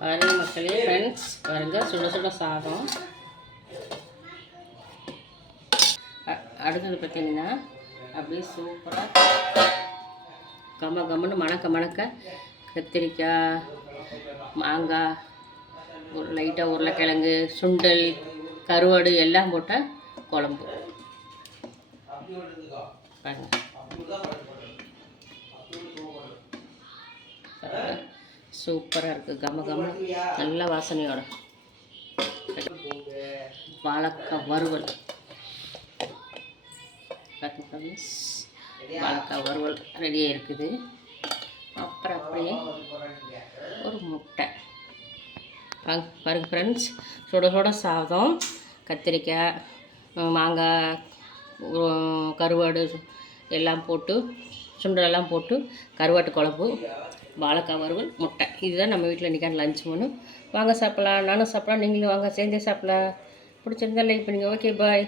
பாருங்க மக்களே, ஃப்ரெண்ட்ஸ் பாருங்க, சுட சுட சாதம். அடுத்தது பார்த்திங்கன்னா அப்படியே சூப்பராக கம்ம கம்மன்னு மணக்க மணக்க கத்திரிக்காய், மாங்காய், ஒரு லைட்டாக உருளைக்கிழங்கு, சுண்டல், கருவாடு எல்லாம் போட்ட குழம்பு. சூப்பராக இருக்குது, கம்ம கம்ம நல்ல வாசனையோட. வாழைக்காய் வறுவல், வாழைக்காய் வறுவல் ரெடியாக இருக்குது. அப்புறம் அப்படியே ஒரு முட்டை. பாருங்க ஃப்ரெண்ட்ஸ், சுட சுட சாதம், கத்திரிக்காய், மாங்காய், கருவாடு எல்லாம் போட்டு, சுண்டலெல்லாம் போட்டு கருவாட்டு குழம்பு, வாழைக்காய் வறுவல், முட்டை. இதுதான் நம்ம வீட்டில் இன்றைக்கான லஞ்ச் மெனு. வாங்க சாப்பிட்லாம், நானும் சாப்பிட்லாம், நீங்களும் வாங்க சேர்ந்தே சாப்பிட்லாம். பிடிச்சிருந்தா லைக் பண்ணுங்கள். ஓகே, பாய்.